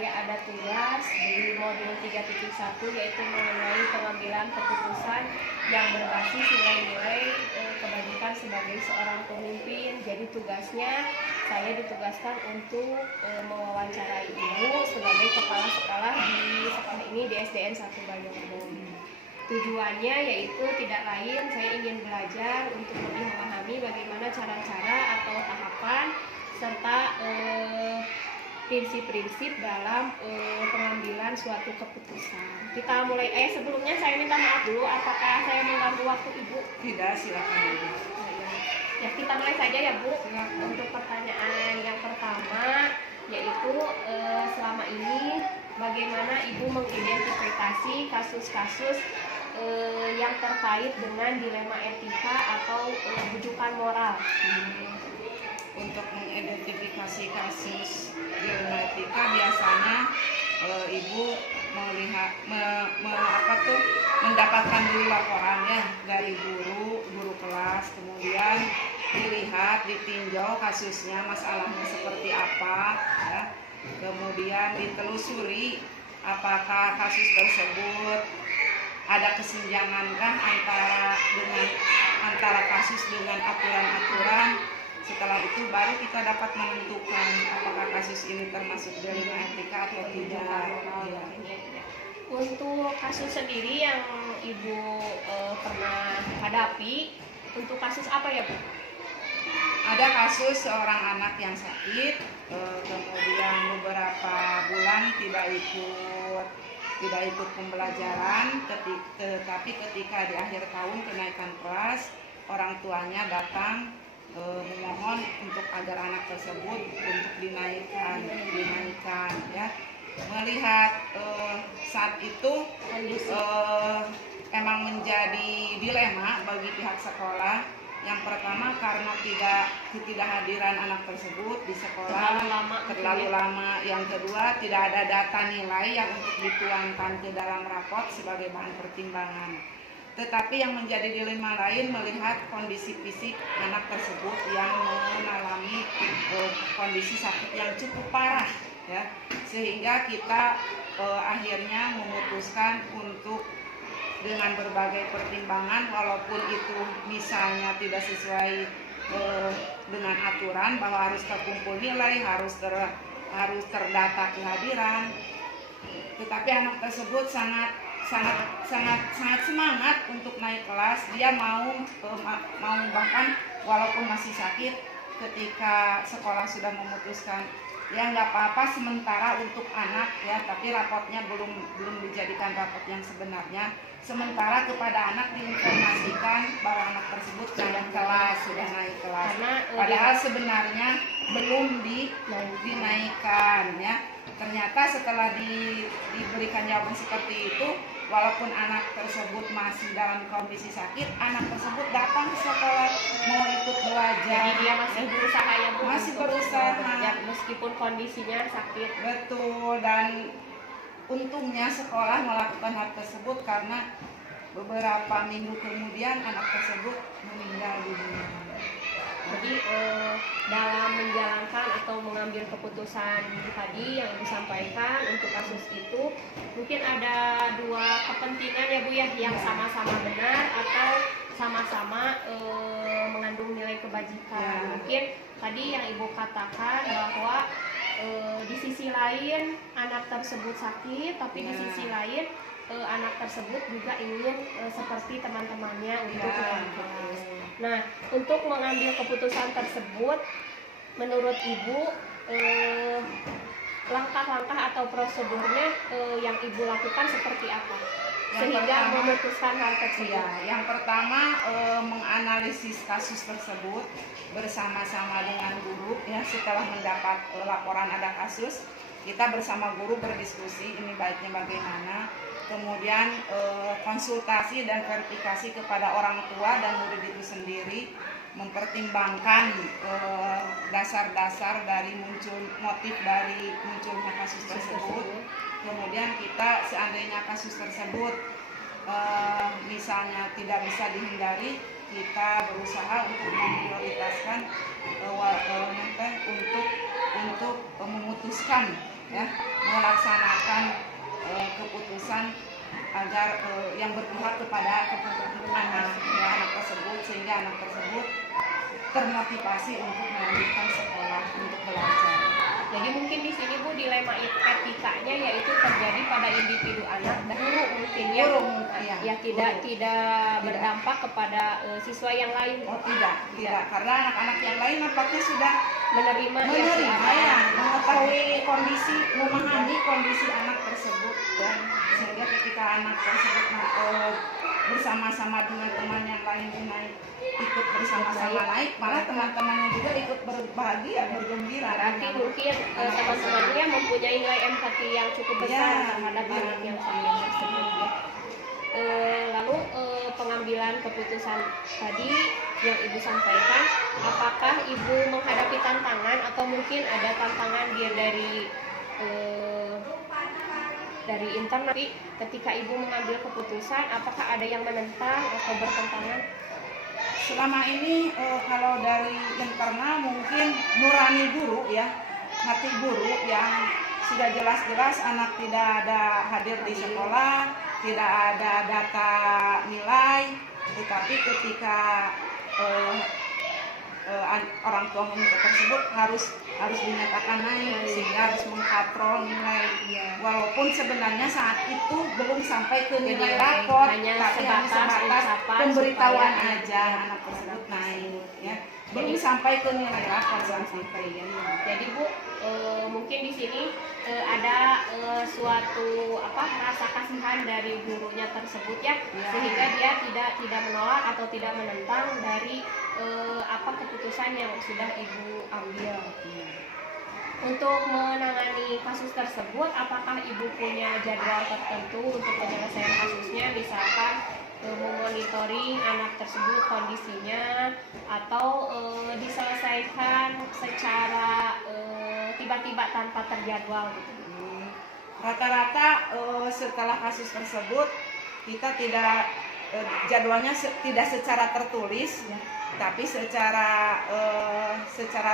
saya ada tugas di modul 3.1 yaitu mengenai pengambilan keputusan yang berbasis nilai-nilai kebajikan sebagai seorang pemimpin. Jadi tugasnya saya ditugaskan untuk mewawancarai ibu sebagai kepala sekolah di sekolah ini di SDN 1 Bayongbong. Tujuannya yaitu tidak lain saya ingin belajar untuk lebih memahami bagaimana cara-cara atau tahapan serta prinsip-prinsip dalam pengambilan suatu keputusan. Kita mulai. Sebelumnya saya minta maaf dulu, apakah saya mengganggu waktu Ibu? Tidak, silakan Ibu. Ya, kita mulai saja ya Bu. Silakan. Untuk pertanyaan yang pertama yaitu selama ini bagaimana Ibu mengidentifikasi kasus-kasus yang terkait dengan dilema etika atau rujukan moral. Untuk mengidentifikasi kasus dilema etika biasanya Ibu melihat mendapatkan dulu laporannya dari guru kelas, kemudian dilihat, ditinjau kasusnya, masalahnya seperti apa, ya. Kemudian ditelusuri apakah kasus tersebut ada kesenjangankah antara kasus dengan aturan-aturan. Setelah itu baru kita dapat menentukan apakah kasus ini termasuk dilema etika atau tidak. Ya. Untuk kasus sendiri yang Ibu pernah hadapi, untuk kasus apa ya Bu? Ada kasus seorang anak yang sakit, kemudian beberapa bulan tidak ikut pembelajaran, tetapi ketika di akhir tahun kenaikan kelas, orang tuanya datang memohon untuk agar anak tersebut untuk dinaikkan ya. Melihat saat itu emang menjadi dilema bagi pihak sekolah. Yang pertama karena ketidakhadiran anak tersebut di sekolah terlalu lama. Yang kedua tidak ada data nilai yang untuk dituangkan ke dalam rapot sebagai bahan pertimbangan. Tetapi yang menjadi dilema lain melihat kondisi fisik anak tersebut yang mengalami kondisi sakit yang cukup parah, ya, sehingga kita akhirnya memutuskan untuk dengan berbagai pertimbangan, walaupun itu misalnya tidak sesuai dengan aturan bahwa harus terkumpul nilai, harus terdata kehadiran, tetapi anak tersebut sangat semangat untuk naik kelas. Dia mau bahkan walaupun masih sakit, ketika sekolah sudah memutuskan ya nggak apa-apa sementara untuk anak ya, tapi rapotnya belum dijadikan rapot yang sebenarnya. Sementara kepada anak diinformasikan bahwa anak tersebut sudah naik kelas, padahal sebenarnya belum dinaikkan ya. Ternyata setelah diberikan jawaban seperti itu, walaupun anak tersebut masih dalam kondisi sakit, anak tersebut datang ke sekolah mau ikut belajar. Jadi dia masih berusaha ya Bu? Masih berusaha ya, meskipun kondisinya sakit. Betul, dan untungnya sekolah melakukan hal tersebut karena beberapa minggu kemudian anak tersebut meninggal dunia. Jadi dalam menjalankan atau mengambil keputusan tadi yang disampaikan untuk kasus itu, mungkin ada dua kepentingan ya Bu ya, yang sama-sama benar atau sama-sama mengandung nilai kebajikan. Mungkin tadi yang Ibu katakan bahwa di sisi lain anak tersebut sakit, tapi di sisi lain anak tersebut juga ingin seperti teman-temannya untuk naik kelas. Nah, untuk mengambil keputusan tersebut, menurut Ibu langkah-langkah atau prosedurnya yang Ibu lakukan seperti apa? Sehingga memutuskan hal tersebut. Ya, yang pertama menganalisis kasus tersebut bersama-sama dengan guru ya. Setelah mendapat laporan ada kasus, kita bersama guru berdiskusi ini baiknya bagaimana. Kemudian konsultasi dan verifikasi kepada orang tua dan murid itu sendiri, mempertimbangkan dasar-dasar dari motif dari munculnya kasus tersebut. Kemudian kita seandainya kasus tersebut misalnya tidak bisa dihindari, kita berusaha untuk memprioritaskan untuk memutuskan ya, melaksanakan keputusan agar yang berpihak kepada anak tersebut, sehingga anak tersebut termotivasi untuk melanjutkan sekolah untuk belajar. Jadi mungkin di sini Bu dilema etikanya yaitu terjadi pada individu anak dan guru mungkin ya. Ya tidak berdampak kepada siswa yang lain. Oh tidak, karena anak-anak yang lain nampaknya sudah menerima ya, mengetahui kondisi, memahami kondisi anak tersebut, dan sehingga ketika anak tersebut bersama-sama dengan teman yang lain ikut bersama-sama naik, malah teman-temannya juga ikut berbahagia, bergembira. Berarti mungkin teman-temannya mempunyai nilai empati yang cukup besar terhadap anak yang tersebut ya. Lalu pengambilan keputusan tadi yang Ibu sampaikan, apakah Ibu menghadapi tantangan atau mungkin ada tantangan dari internal ketika Ibu mengambil keputusan, apakah ada yang menentang atau bertentangan? Selama ini kalau dari internal mungkin nurani guru ya, hati guru yang sudah jelas-jelas anak tidak ada hadir di sekolah, tidak ada data nilai, tetapi ketika orang tua meminta tersebut harus dinyatakan naik, sehingga harus mengkatrol nilai. Walaupun sebenarnya saat itu belum sampai ke nilai rapor, tapi hanya sebatas pemberitahuan aja anak tersebut naik ya. Belum sampai ke nilai rapor sampai ya. Jadi Bu, mungkin di sini ada suatu rasa kasihan dari gurunya tersebut ya, sehingga dia tidak menolak atau tidak menentang dari keputusan yang sudah Ibu ambil. Untuk menangani kasus tersebut, apakah Ibu punya jadwal tertentu untuk penyelesaian kasusnya, misalkan memonitoring anak tersebut kondisinya, atau diselesaikan secara tiba-tiba tanpa terjadwal gitu? Rata-rata setelah kasus tersebut kita tidak jadwalnya tidak secara tertulis, tapi secara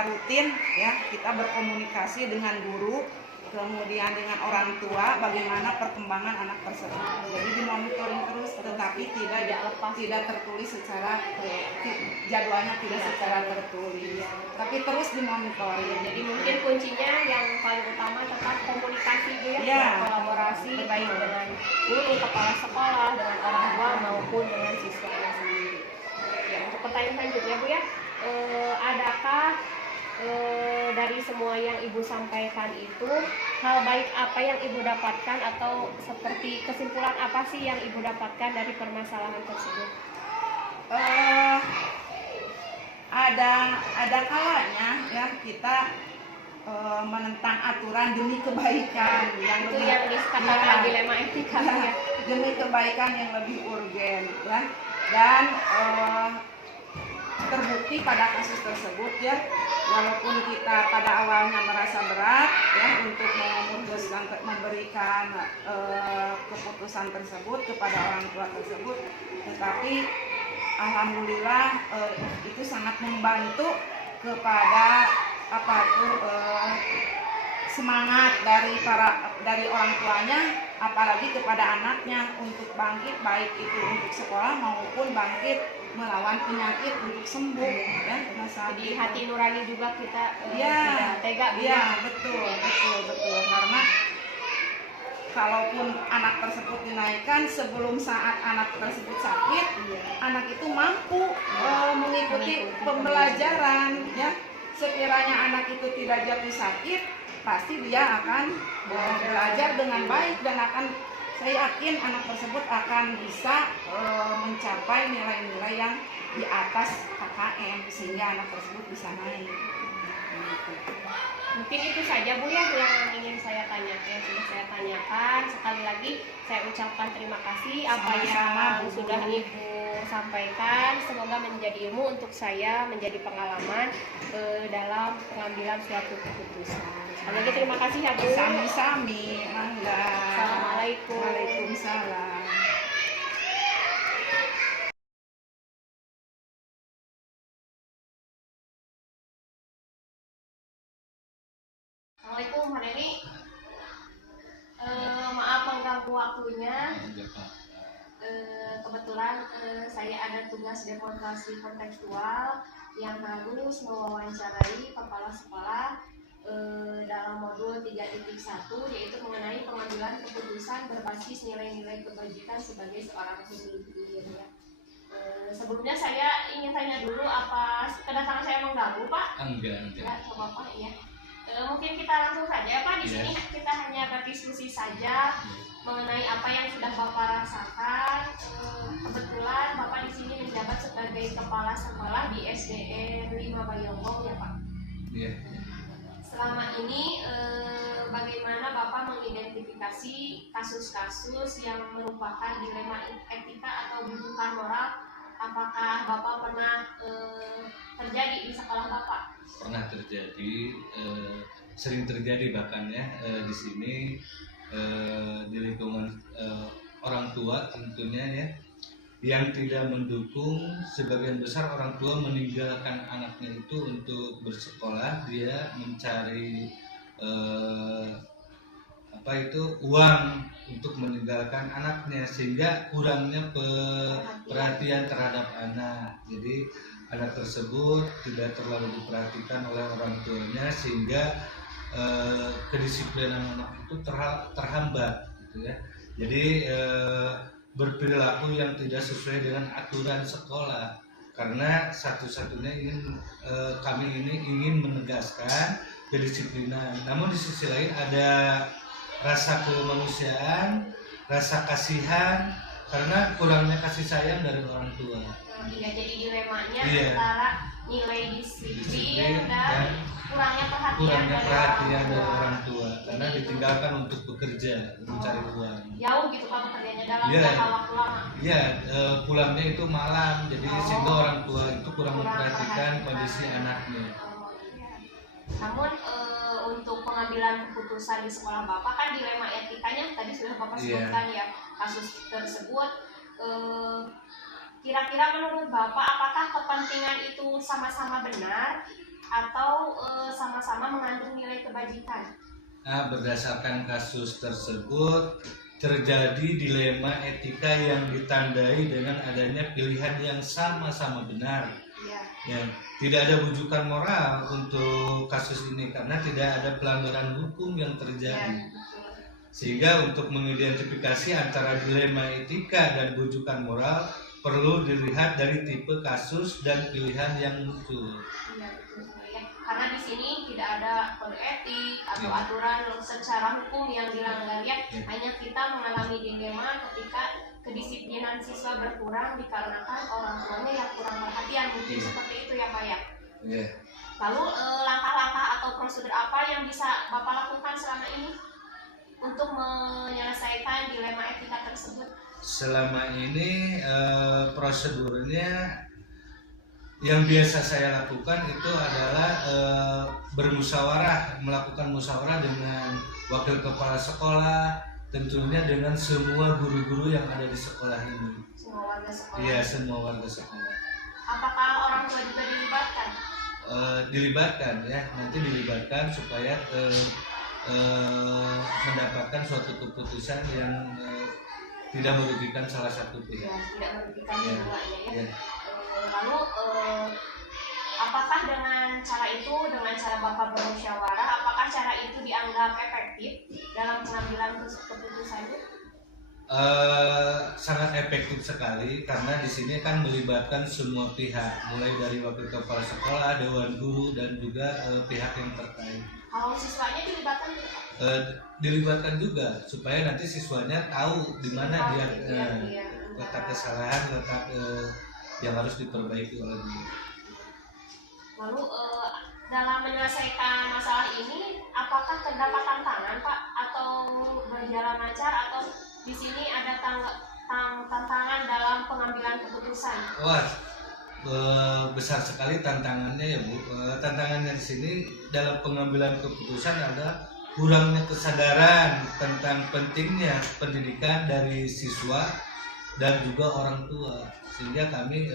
rutin ya, kita berkomunikasi dengan guru, kemudian dengan orang tua bagaimana perkembangan anak tersebut. Jadi dimonitoring terus, tetapi tidak tertulis secara jadwalnya tidak secara tertulis, tapi terus dimonitoring. Jadi mungkin kuncinya yang paling utama tetap komunikasi Bu ya, kolaborasi baik dengan guru, kepala sekolah, dengan orang tua maupun dengan siswanya sendiri. Ya, untuk pertanyaan selanjutnya Bu ya, adakah dari semua yang Ibu sampaikan itu hal baik apa yang Ibu dapatkan, atau seperti kesimpulan apa sih yang Ibu dapatkan dari permasalahan tersebut? Ada kalanya ya kita menentang aturan demi kebaikan yang itu yang dikatakan dilema etika ya. Demi kebaikan yang lebih urgen ya, dan terbukti pada kasus tersebut ya, walaupun kita pada awalnya merasa berat ya untuk memutuskan memberikan keputusan tersebut kepada orang tua tersebut, tetapi alhamdulillah itu sangat membantu kepada semangat dari orang tuanya, apalagi kepada anaknya untuk bangkit, baik itu untuk sekolah maupun bangkit melawan penyakit untuk sembuh ya. Jadi hati nurani juga kita tidak tega. Betul, karena kalaupun anak tersebut dinaikkan sebelum saat anak tersebut sakit, anak itu mampu mengikuti pembelajaran ya. Sekiranya anak itu tidak jatuh sakit, pasti dia akan belajar dengan baik, dan saya yakin anak tersebut akan bisa mencapai nilai-nilai yang di atas KKM, sehingga anak tersebut bisa naik. Mungkin itu saja Bu ya yang ingin saya tanyakan, yang sudah saya tanyakan. Sekali lagi saya ucapkan terima kasih apa yang sudah Ibu sampaikan. Semoga menjadi ilmu untuk saya, menjadi pengalaman dalam pengambilan suatu keputusan. Sekali lagi terima kasih ya Bu. Sami-sami, mangga. Assalamualaikum. Waalaikumsalam. Assalamualaikum Pak Neni. waktunya. Kebetulan saya ada tugas demonstrasi kontekstual yang harus mewawancarai kepala sekolah dalam modul 3.1, yaitu mengenai pengambilan keputusan berbasis nilai-nilai kebajikan sebagai seorang pemimpin ya. Sebelumnya saya ingin tanya dulu, apa kedatangan saya mengganggu, Pak? Enggak. Ya, Bapak, ya. Mungkin kita langsung saja, Pak. Di sini kita hanya berdiskusi saja mengenai apa yang sudah Bapak rasakan. Kebetulan Bapak di sini menjabat sebagai kepala sekolah di SDN 5 Bayombong ya, Pak. Iya. Selama ini bagaimana Bapak mengidentifikasi kasus-kasus yang merupakan dilema etika atau bujukan moral? Apakah Bapak pernah terjadi di sekolah Bapak? Pernah terjadi, sering terjadi bahkan ya di sini di lingkungan orang tua tentunya ya, yang tidak mendukung. Sebagian besar orang tua meninggalkan anaknya itu untuk bersekolah, dia mencari uang untuk meninggalkan anaknya, sehingga kurangnya perhatian terhadap anak. Jadi anak tersebut tidak terlalu diperhatikan oleh orang tuanya, sehingga kedisiplinan anak itu terhambat gitu ya. Jadi berperilaku yang tidak sesuai dengan aturan sekolah, karena satu-satunya kami ini ingin menegaskan kedisiplinan. Namun di sisi lain ada rasa kemanusiaan, rasa kasihan, karena kurangnya kasih sayang dari orang tua. Iya, jadi dilemanya Iya. antara nilai disiplin dan kurangnya perhatian dari orang tua, karena ditinggalkan untuk bekerja, mencari uang. Jauh gitu Pak pekerjaannya dalam Iya. jangka waktu lama. Iya, pulangnya itu malam, jadi sehingga orang tua itu kurang memperhatikan kondisi anaknya. Iya. Namun untuk pengambilan keputusan di sekolah Bapak kan dilema etikanya tadi sudah Bapak Iya. sebutkan ya, kasus tersebut. Kira-kira menurut Bapak apakah kepentingan itu sama-sama benar atau sama-sama mengandung nilai kebajikan? Nah, berdasarkan kasus tersebut terjadi dilema etika yang ditandai dengan adanya pilihan yang sama-sama benar. Iya. Ya, tidak ada bujukan moral untuk kasus ini karena tidak ada pelanggaran hukum yang terjadi. Iya, betul. Sehingga untuk mengidentifikasi antara dilema etika dan bujukan moral perlu dilihat dari tipe kasus dan pilihan yang muncul. Iya, betul sekali ya. Karena di sini tidak ada kode etik atau Iya. aturan secara hukum yang dilanggar ya. Iya. Hanya kita mengalami dilema ketika kedisiplinan siswa berkurang dikarenakan orang tuanya yang kurang perhatian, mungkin Iya. seperti itu ya Pak ya. Ya. Lalu langkah-langkah atau prosedur apa yang bisa Bapak lakukan selama ini untuk menyelesaikan dilema etika tersebut? Selama ini prosedurnya yang biasa saya lakukan itu adalah melakukan musyawarah dengan wakil kepala sekolah, tentunya dengan semua guru-guru yang ada di sekolah ini. Semua warga sekolah. Iya, semua warga sekolah. Apakah orang tua juga dilibatkan? Dilibatkan ya, nanti dilibatkan supaya mendapatkan suatu keputusan yang tidak merugikan salah satu pihak. Ya, tidak merugikan Iya. keduanya ya. Ya. Lalu apakah dengan cara itu, dengan cara Bapak bermusyawarah, apakah cara itu dianggap efektif dalam pengambilan keputusannya? Sangat efektif sekali karena di sini kan melibatkan semua pihak, mulai dari wakil kepala sekolah, dewan guru dan juga pihak yang terkait. Kalau siswanya dilibatkan tidak, Pak? Dilibatkan juga supaya nanti siswanya tahu di mana dia letak kesalahan, letak yang harus diperbaiki oleh dia. Lalu dalam menyelesaikan masalah ini, apakah terdapat tantangan Pak atau berjalan lancar atau di sini ada tantangan dalam pengambilan keputusan? Wah, besar sekali tantangannya ya Bu. Tantangannya di sini dalam pengambilan keputusan adalah kurangnya kesadaran tentang pentingnya pendidikan dari siswa dan juga orang tua, sehingga kami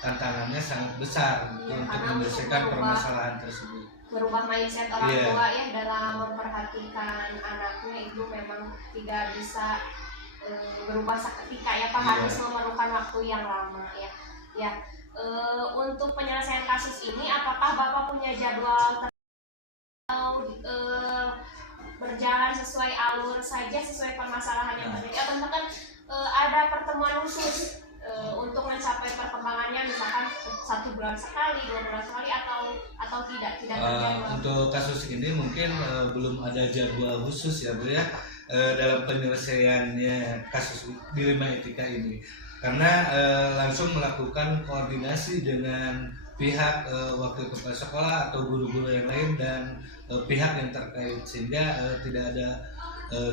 tantangannya sangat besar untuk menyelesaikan permasalahan tersebut. merubah mindset orang Iya. tua ya dalam memperhatikan anaknya itu memang tidak bisa berubah seketika ya Pak, Iya. harus memerlukan waktu yang lama ya. Ya, untuk penyelesaian kasus ini apakah Bapak punya jadwal atau berjalan sesuai alur saja sesuai permasalahan yang terjadi atau misalkan ada pertemuan khusus untuk mencapai perkembangannya, misalkan 1 bulan sekali, 2 bulan sekali atau tidak terjadwal? Untuk kasus ini mungkin belum ada jadwal khusus ya Bu ya, dalam penyelesaiannya kasus dilema etika ini, karena langsung melakukan koordinasi dengan pihak wakil kepala sekolah atau guru-guru yang lain dan pihak yang terkait, sehingga tidak ada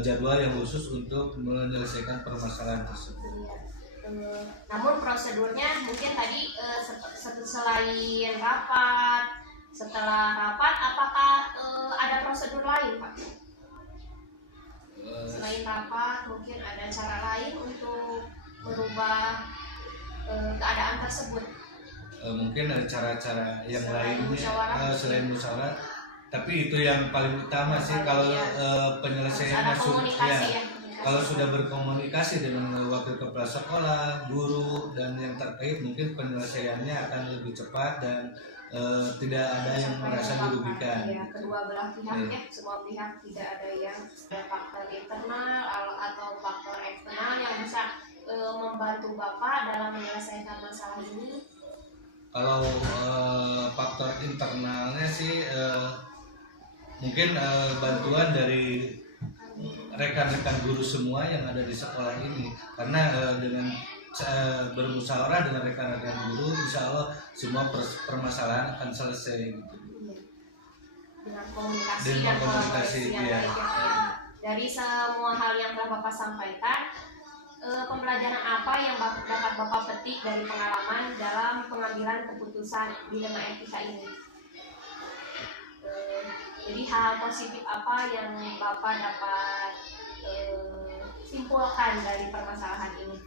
jadwal yang khusus untuk menyelesaikan permasalahan tersebut. Namun prosedurnya mungkin tadi selain rapat, setelah rapat apakah ada prosedur lain Pak? Selain rapat mungkin ada cara lain untuk merubah keadaan tersebut? Mungkin ada cara-cara yang Selain lainnya musyawarah. selain musyawarah, tapi itu yang paling utama sih kalau penyelesaiannya Ada komunikasi ya. kalau sudah berkomunikasi dengan wakil kepala sekolah, guru dan yang terkait, mungkin penyelesaiannya akan lebih cepat dan tidak ada yang merasa dirugikan. Ya, kedua belah pihak ya, semua pihak, tidak ada yang faktor internal atau faktor eksternal yang bisa membantu Bapak dalam menyelesaikan masalah ini. Kalau faktor internalnya sih mungkin bantuan dari rekan-rekan guru semua yang ada di sekolah ini, karena dengan bermusyawarah dengan rekan-rekan guru, insya Allah semua permasalahan akan selesai gitu. Dengan komunikasi Dengan dan komunikasi, kolaborasi yang iya. baik ya. Dari semua hal yang telah Bapak sampaikan, pembelajaran apa yang dapat Bapak petik dari pengalaman dalam pengambilan keputusan dilema etika ini? Jadi hal positif apa yang Bapak dapat simpulkan dari permasalahan ini?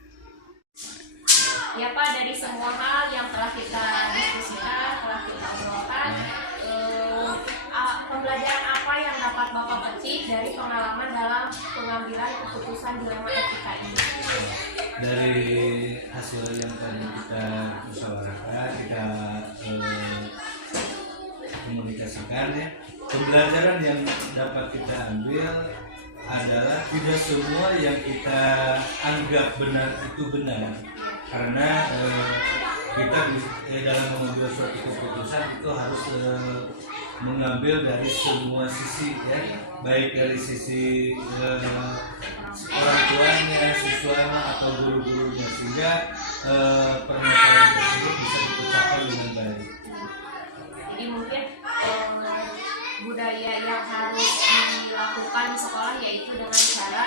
Ya Pak, dari semua hal yang telah kita diskusikan, telah kita obrolkan, pembelajaran apa yang dapat Bapak petik dari pengalaman dalam pengambilan keputusan dilema etika ini? Dari hasil yang tadi kita musyawarahkan, kita komunikasikan ya, pembelajaran yang dapat kita ambil adalah tidak semua yang kita anggap benar itu benar, karena kita dalam mengambil suatu keputusan itu harus mengambil dari semua sisi ya, baik dari sisi orang tuanya, siswanya atau guru-gurunya, sehingga permasalahan tersebut bisa dipecahkan dengan baik. Jadi mungkin budaya yang harus dilakukan di sekolah yaitu dengan cara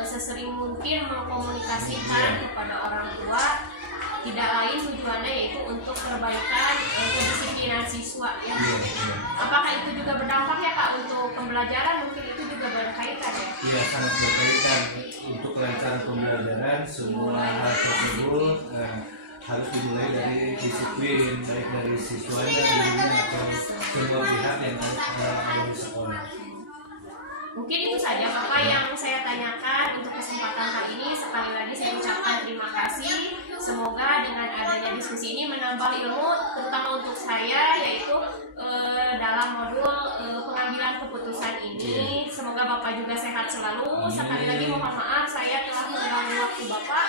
sesering mungkin mengkomunikasikan kepada orang tua, tidak lain tujuannya yaitu untuk perbaikan kedisiplinan siswa ya. Apakah itu juga berdampak ya Pak untuk pembelajaran? Mungkin itu juga berkaitan ya? Iya, sangat berkaitan. Untuk kelancaran pembelajaran, semua hal tersebut harus dimulai dari disiplin, baik dari siswanya, gurunya atau semua pihak yang ada di sekolah. Mungkin itu saja Bapak yang saya tanyakan untuk kesempatan kali ini. Sekali lagi saya ucapkan terima kasih. Semoga dengan adanya diskusi ini menambah ilmu, terutama untuk saya, yaitu dalam modul pengambilan keputusan ini. Semoga Bapak juga sehat selalu. Sekali lagi mohon maaf saya telah mengganggu waktu Bapak.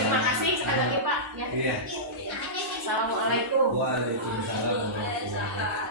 Terima kasih sekali lagi Pak. Ya. Iya. Assalamualaikum. Waalaikumsalam warahmatullahi wabarakatuh.